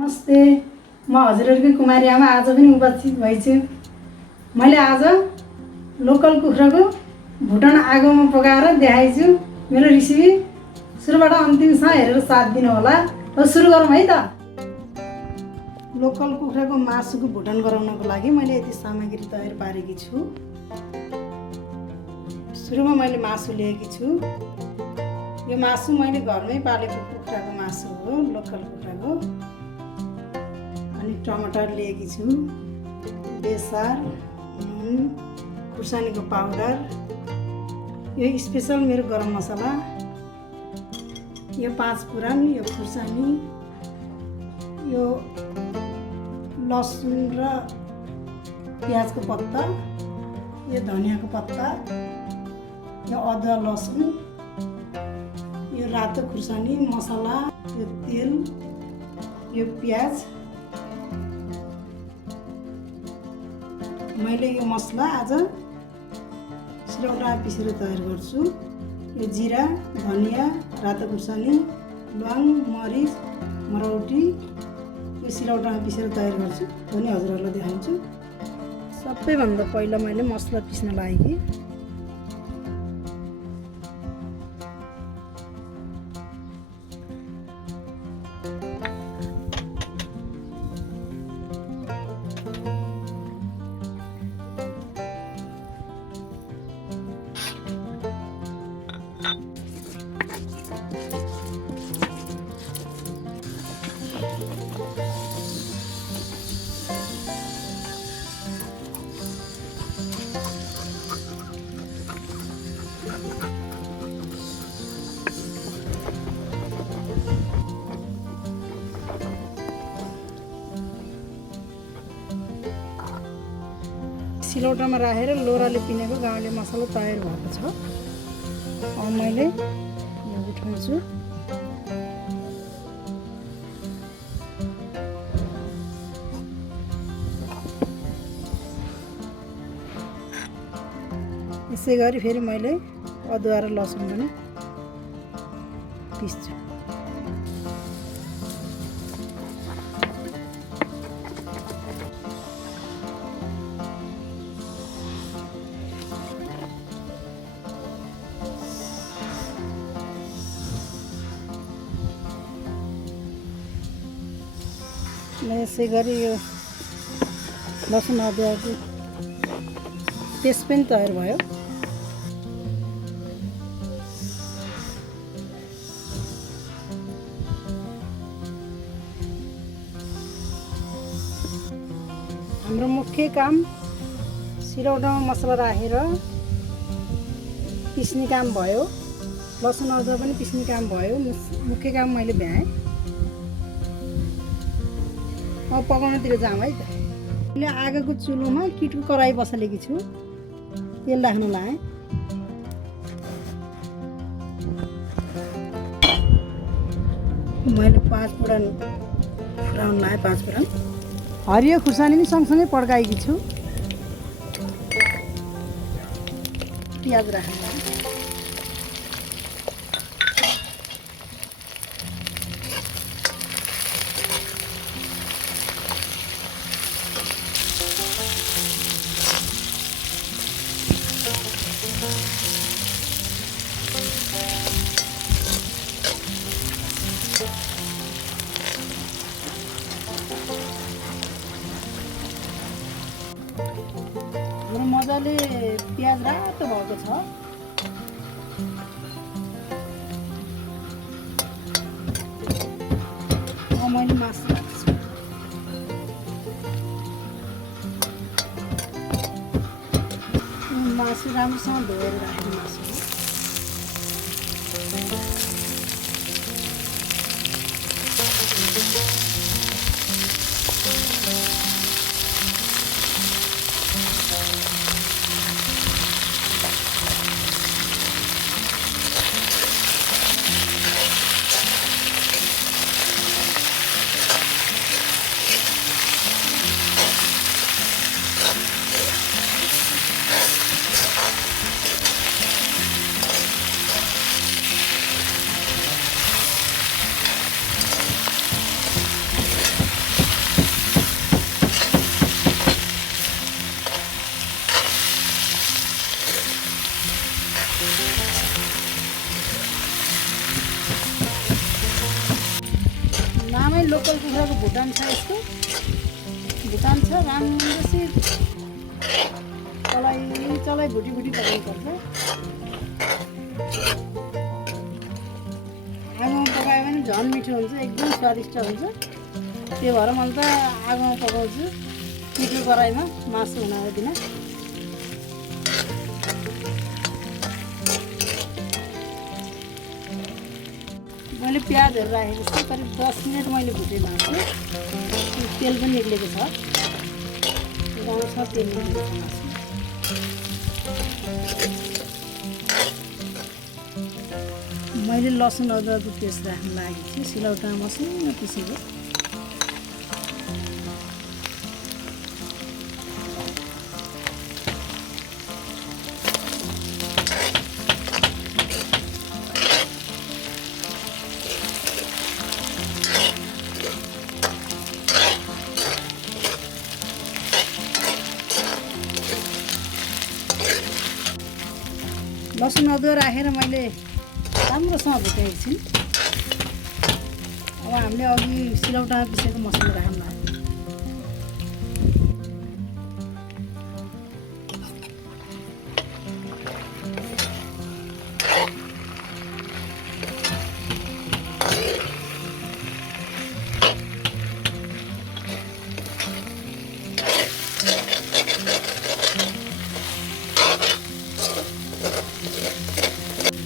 नमस्ते, म हजुरहरुको कुमारी आमा आज पनि उपस्थित भइछु। मैले आज लोकल कुखुराको भुटन आगोमा पकाएर देखाइछु। मेरो रेसिपी सुरुबाट अन्तिमसम्म हेरेर साथ दिनु होला। र सुरु गरौँ है त। लोकल कुखुराको मासुको भुटन गराउनको लागि मैले यति सामग्री तयार पारेकी छु। सुरुमा मैले मासु लिएकी छु। यो मासु मैले घरमै पालेको कुखुराको मासु हो, लोकल कुखुराको। अनि टमाटर लिएकी छु, बेसार, नुन, खुर्सानीको पाउडर, यो स्पेशल मेरो गरम मसला, यो 5 फुरन, यो खुर्सानी, यो लसुन र प्याजको पत्ता, यो धनियाको पत्ता, यो अदुवा लसुन, यो रातो खुर्सानी मसला, यो तेल, यो प्याज। मैले यो मसला आज सिलौटामा पिसेर तयार गर्छु। यो जिरा, धनिया, रातो खुर्सानी, ल्वाङ, मरिच, मरौटी यो सिलौटामा पिसेर तयार गर्छु भने हजुरहरूलाई देखाउँछु। सबैभन्दा पहिला मैले मसला पिस्न लागेँ। सिलौटामा राखेर लोराले पिनेको गाउँले मसला तयार भएको छ। अब मैले यो उठाउँछु। यसै गरी फेरि मैले अदुवा र लसुन पनि पिस्छु। यसै गरी यो लसुन अदुवाको पेस्ट पनि तयार भयो। हाम्रो मुख्य काम सिलौटामा मसला राखेर पिस्ने काम भयो। लसुन अदुवा पनि पिस्ने काम भयो। मुख्य काम मैले भ्याएँ। अब पकाउनतिर जाऊँ है त। मैले आगोको चुलोमा किटको कराई बसालेकी छु। तेल राख्न लाएँ। मैले 5 फुरन फुराउन लाएँ। 5 फुरन हरियो खुर्सानी पनि सँगसँगै पड्काएकी छु। प्याज राख्न लाएँ। मजाले प्याज रातो भएको छ। अब मैले मासु राख्छु। मासु राम्रोसँग धोएर राख्नु। मासु एकदमै लोकल कुखुराको भुटान छ यसको भुटान छ राम्रोसी चलाइ भुटी पकाउनुपर्छ आगोमा पकायो भने झन् मिठो हुन्छ एकदम स्वादिष्ट हुन्छ त्यो भएर मैले त आगोमा पकाउँछु पिठो कराईमा मासु हुन दिन मैले प्याजहरू राखेको छु करिब 10 मिनट मैले भुटे मासु तेल पनि निक्लेको छ गाउँ छ तेल निक्लेको छ मासु मैले लसुन अदुवाको पेस्ट राख्न लागेको छु सिलौटामा मसिनो पिसेको लसुन अदुवा राखेर मैले राम्रोसँग भुटेको छु अब हामीले अघि सिलौटामा पिसेको मसला राख्नु लाग्यो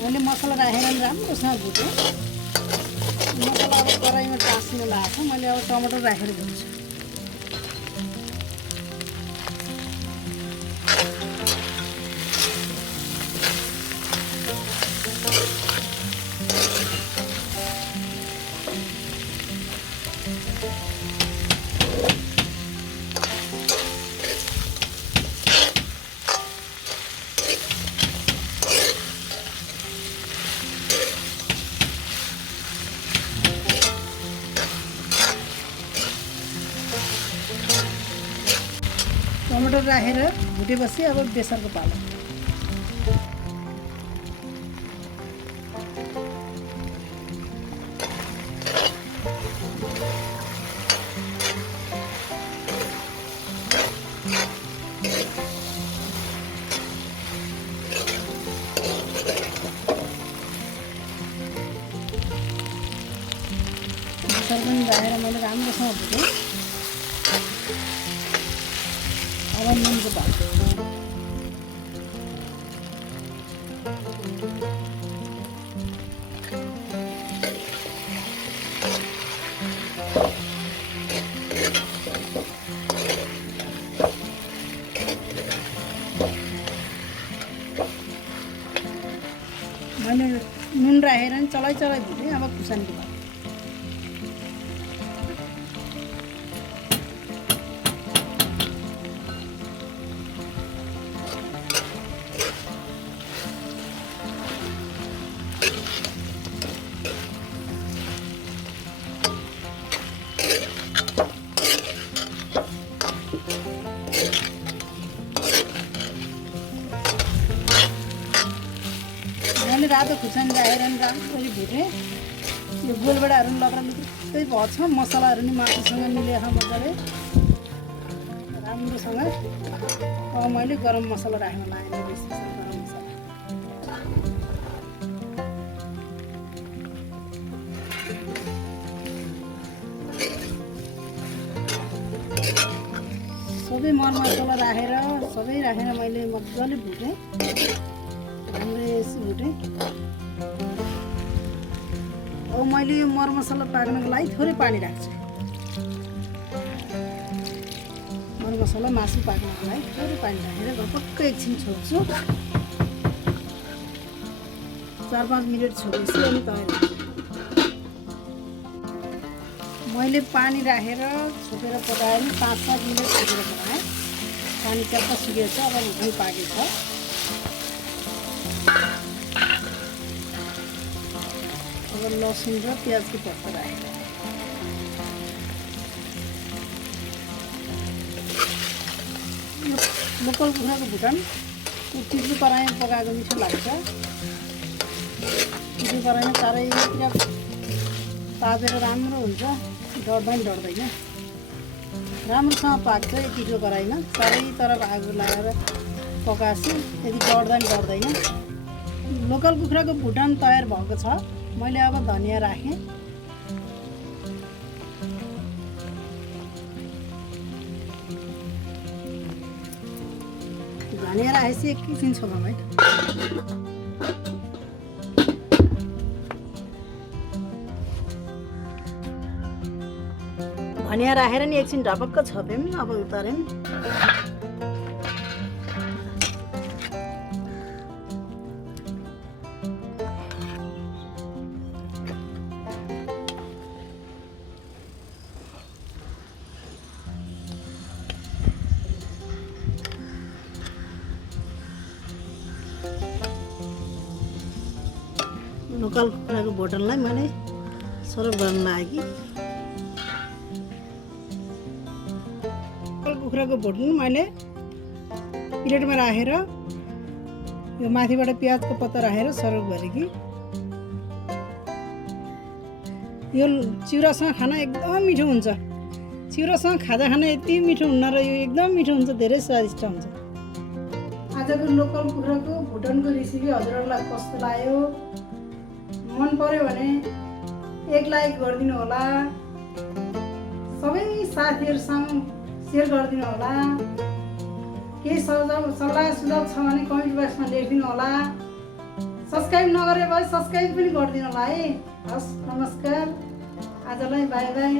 मैले मसला राखेर राम्रोसँग भुटेँ मसला अब कराईमा टाँसिन लागेको छ मैले अब टमाटर राखेर भुट्छु टमाटर राखेर भुटेपछि अब बेसरको पालो बेसर पनि राखेर मैले राम्रोसँग भुटेँ अब नुनको पालो मैले नुन राखेर चलाइ भुटेँ अब खुर्सानीको पालो मैले रातो खुर्सानी राखेर राम्ररी भुटेँ यो गोलबडाहरू लग्रालुक्कै भएछ मसलाहरू नि मासुसँग मिलेको छ मजाले राम्रोसँग अब मैले गरम मसला राख्न लागेँ बेसी गरम मसला सबै मरमसला राखेर मैले मजाले भुटेँ राम्रै भुटेँ अब मैले यो मरमसला पाक्नको लागि थोरै पानी राख्छु मरमसला मासु पाक्नको लागि थोरै पानी राखेर पक्कै एकछिन छोड्छु 4-5 मिनट छोडेपछि अनि तयार हुन्छ मैले पानी राखेर छोपेर पकाएँ 5-7 मिनट छोपेर पकाएँ पानी च्याप्प सुकेको छ अब भुटान पाकेको छ अब लसुन र प्याजको पत्ता राखेर लोकल कुखुराको भुटान चिप्लो कराईमा पकाएको मिठो लाग्छ चिप्लो कराईमा चारैतिर ताजेर राम्रो हुन्छ, डढ्दैन। राम्रोसँग पाक्छ यतिको कराईमा, चारैतर्फ आगो लगाएर पकाएपछि यदि डढ्दैन। लोकल कुखुराको भुटान तयार भएको छ। मैले अब धनिया राखेँ। धनिया राखेपछि एकैछिन छोगाउँ है। धनिया राखेर नि एकछिन ढपक्क छोप्यौँ। अब उतार्यौँ। लोकल कुखुराको भुटानलाई मैले सर्भ गर्न लाग्यो। लोकल कुखुराको भुटान मैले प्लेटमा राखेर यो माथिबाट प्याजको पत्ता राखेर सर्भ गरेँ कि यो चिउरासँग खान एकदम मिठो हुन्छ। चिउरासँग खाजा खान यति मिठो हुन्न र यो एकदम मिठो हुन्छ, धेरै स्वादिष्ट हुन्छ। आजको लोकल कुखुराको भुटानको रेसिपी हजुरहरूलाई कस्तो लाग्यो? मन पर्यो भने एक लाइक गरिदिनु होला, सबै साथीहरूसँग सेयर गरिदिनु होला। केही सल्लाह सुझाव छ भने कमेन्ट बक्समा लेखिदिनु होला। सब्सक्राइब नगरे भए सब्सक्राइब पनि गरिदिनु होला है। हस्, नमस्कार, आजलाई बाई बाई।